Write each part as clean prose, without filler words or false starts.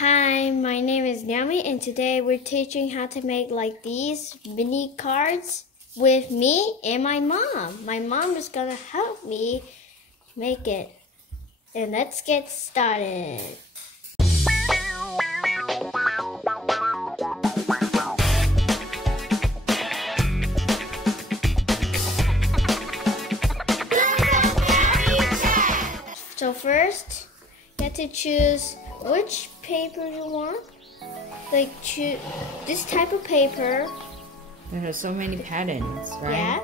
Hi, my name is Naomi, and today we're teaching how to make like these mini cards with me and my mom. My mom is gonna help me make it. And let's get started. So first, you have to choose which paper you want. Like choose this type of paper. There are so many patterns, right? Yeah.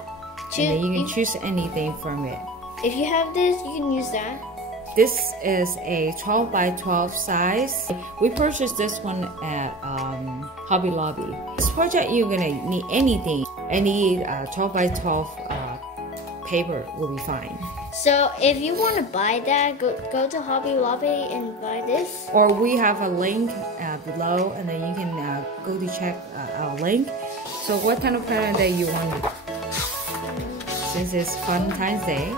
And then you can choose anything from it. If you have this, you can use that. This is a 12 by 12 size. We purchased this one at Hobby Lobby. This project you're gonna need anything. Any 12 by 12 paper will be fine. So if you want to buy that, go to Hobby Lobby and buy this. Or we have a link below, and then you can go to check our link. So what kind of pattern that you want? Since it's Valentine's Day.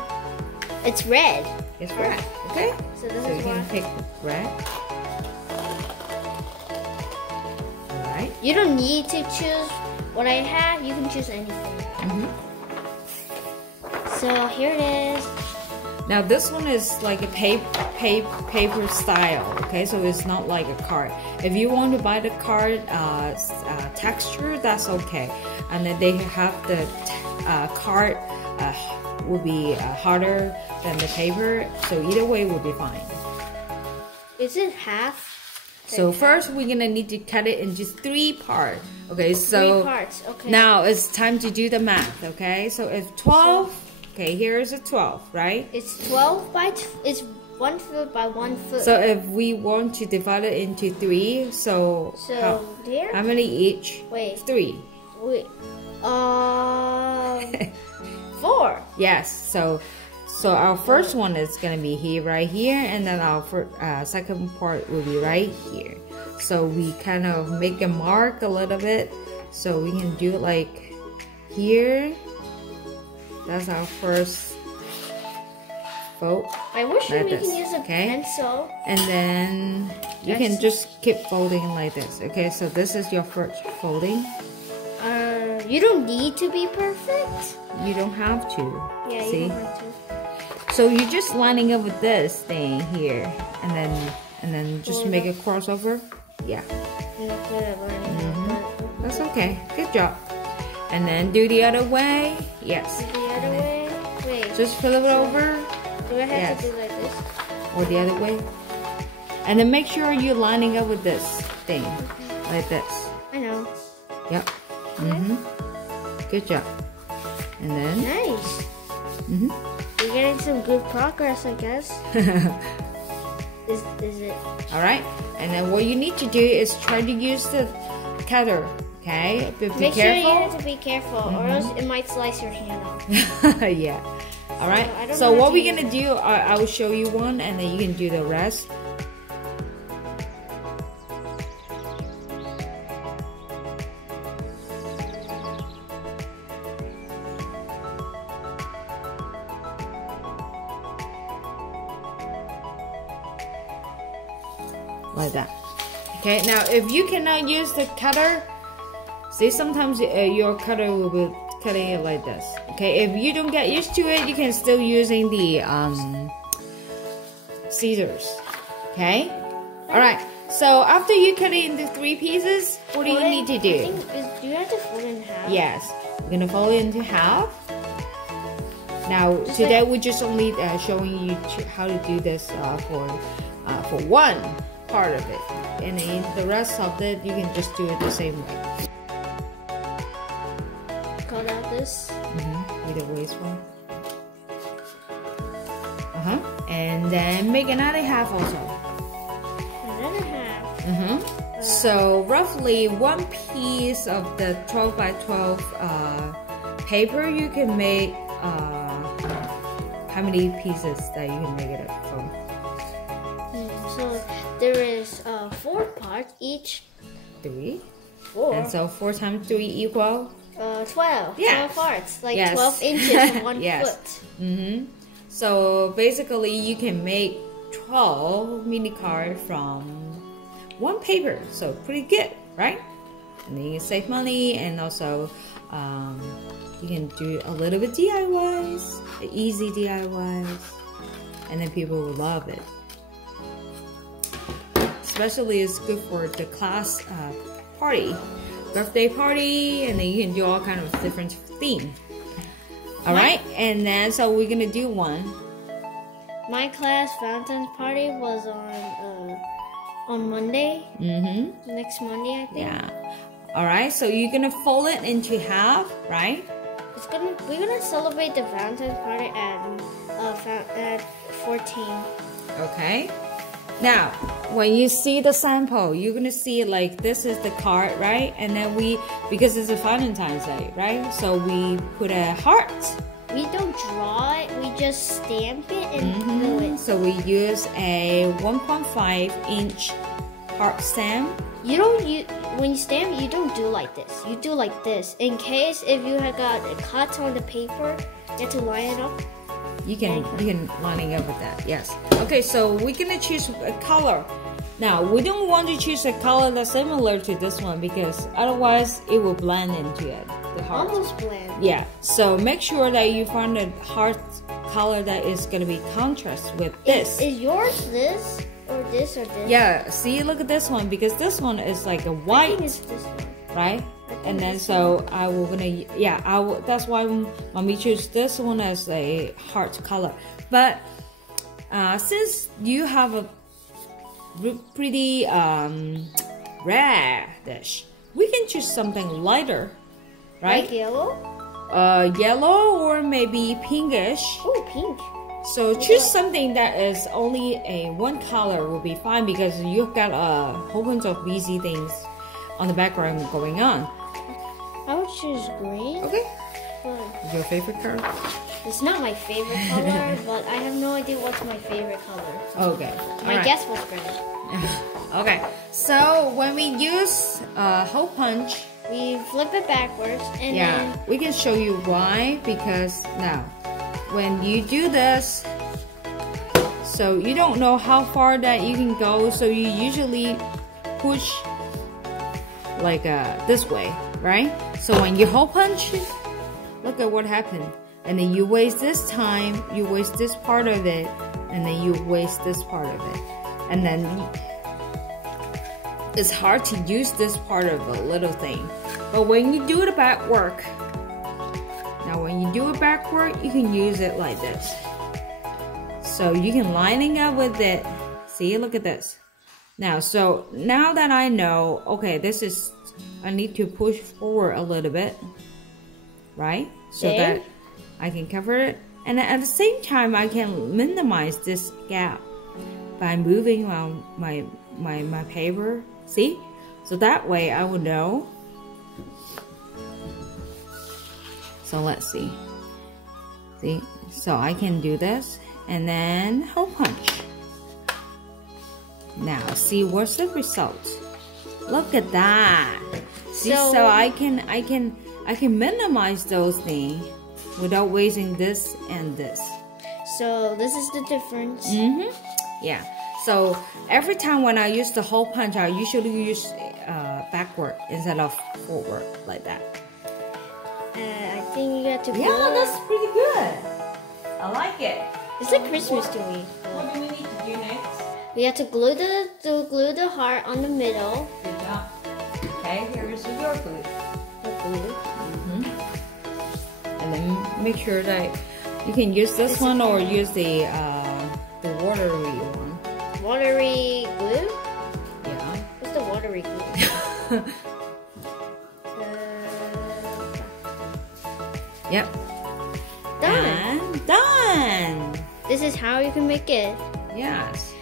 It's red. It's red, okay? So this so is you can pick red. Alright. You don't need to choose what I have. You can choose anything. So here it is. Now this one is like a paper style, okay? So it's not like a card. If you want to buy the card texture, that's okay. And then they have the card will be harder than the paper. So either way will be fine. Is it half? So first we're gonna need to cut it into 3 parts. Okay, so 3 parts. Okay. Now it's time to do the math. Okay, so it's 12. Okay, here's a 12, right? It's 12 by it's 1 foot by 1 foot. So if we want to divide it into 3, so how many each? Wait. 3. Wait. 4. Yes. So our first one is gonna be here, right here, and then our second part will be right here. So we kind of make a mark a little bit, so we can do it like here. That's our first fold. I wish we can use a pencil. And then you can just keep folding like this. Okay, so this is your first folding. You don't need to be perfect. You don't have to. Yeah, see? You don't have to. So you're just lining up with this thing here, and then just make a crossover. Yeah. That's okay. Good job. And then do the other way. Yes. The other way? Wait. Just flip it over. Do I have to do like this? Or the other way. And then make sure you're lining up with this thing. Like this. I know. Yep. Good job. And then. Nice. You're getting some good progress, I guess. Is it? Alright. And then what you need to do is try to use the cutter. Okay, but be Make careful. sure you have to be careful, or else it might slice your hand off. Yeah. All right. So what we're gonna do, I will show you one, and then you can do the rest. Like that. Okay. Now, if you cannot use the cutter. See, sometimes your cutter will be cutting it like this. Okay, if you don't get used to it, you can still using the scissors. Okay. All right. So after you cut it into 3 pieces, what do you need to do? Do you have to fold it in half? Yes, we're gonna fold it into half. Now today we're just only showing you how to do this for one part of it, and then the rest of it you can just do it the same way. Cut out this. With the waist one. And then make another half also. Another half. So roughly 1 piece of the 12 by 12 paper you can make how many pieces that you can make it from? So there is 4 parts each. 3. 4. And so 4 times 3 equal? 12. Yeah. 12 parts. Like 12 inches on 1 foot. So basically you can make 12 mini cards from one paper, so pretty good, right? And then you can save money, and also you can do a little bit DIYs, easy DIYs, and then people will love it. Especially it's good for the class party, birthday party, and then you can do all kind of different theme. All right, and then so we're gonna do one. My class Valentine's party was on Monday. Next Monday, I think. Yeah. All right, so you're gonna fold it into half, right? We're gonna celebrate the Valentine's party at 14. Okay. Now, when you see the sample, you're gonna see like this is the card, right? And then because it's a Valentine's Day, right? So we put a heart. We don't draw it, we just stamp it and glue it. So we use a 1.5-inch heart stamp. When you stamp, you don't do like this. You do like this. In case if you have got a cut on the paper, you have to line it up. You can line it up with that, yes. Okay, so we're gonna choose a color. Now, we don't want to choose a color that's similar to this one because otherwise it will blend into it, the heart. Almost blend. Yeah, so make sure that you find a heart color that is gonna be contrast with this. Is yours this or this or this? Yeah, see, look at this one because this one is like a white. I think it's this one. Right? And then so that's why mommy chose this one as a heart color. But since you have a pretty reddish, we can choose something lighter, right? Like yellow? Yellow or maybe pinkish. Oh, pink. So choose something that is only a one color will be fine because you've got a whole bunch of busy things on the background going on. I would choose green. Okay. But Your favorite color? it's not my favorite color, but I have no idea what's my favorite color. Okay. My guess was red. Okay. So when we use hole punch, We flip it backwards and then we can show you why. Because now, when you do this, so you don't know how far that you can go. So you usually push like this way, right? So when you hole punch, look at what happened. And then you waste this time, you waste this part of it, and then you waste this part of it. And then it's hard to use this part of a little thing. But when you do the back work, now when you do it backward, you can use it like this. So you can lining up with it. See, look at this. Now, so now that I know, okay, this is, I need to push forward a little bit, right? So that I can cover it. And at the same time, I can minimize this gap by moving around my paper. See? So that way I will know. So let's see. See? So I can do this and then hole punch. Now see what's the result. Look at that. See, so I can minimize those things without wasting this and this. So this is the difference. Yeah. So every time when I use the hole punch, I usually use backward instead of forward like that. I think you have to glue. Yeah, that's pretty good. I like it. It's like Christmas to me. What do we need to do next? We have to glue the heart on the middle. Good job. Okay, here is your glue. The glue. And then make sure that you can use this one or use the watery one. Watery glue? Yeah. What's the watery glue? Yep. Done. And done. This is how you can make it. Yes.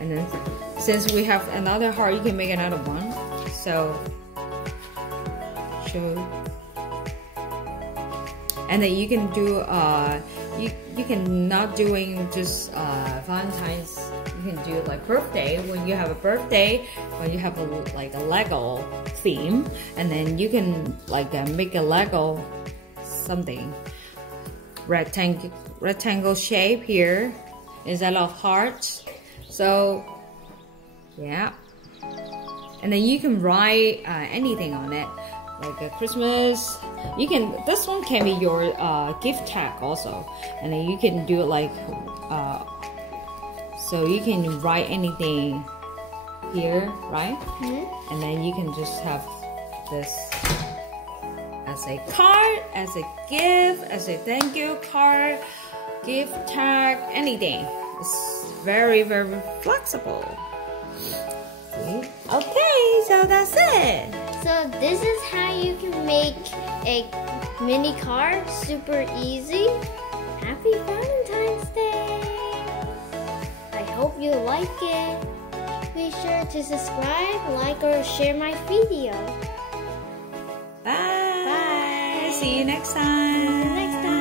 And then since we have another heart, you can make another one. So show. And then you can do you can not doing just Valentine's. You can do like birthday when you have a birthday, when you have like a Lego theme, and then you can like make a Lego something rectangle shape here instead of hearts. So Yeah. And then you can write anything on it, like a Christmas. You can. This one can be your gift tag also, and then you can do it like so you can write anything here, right? Mm-hmm. And then you can just have this as a card, as a gift, as a thank you card, gift tag, anything. It's very, very flexible. See? Okay, so that's it. So this is how you can make a mini card, super easy. Happy Valentine's Day! I hope you like it. Be sure to subscribe, like, or share my video. Bye. Bye. See you next time. See you next time.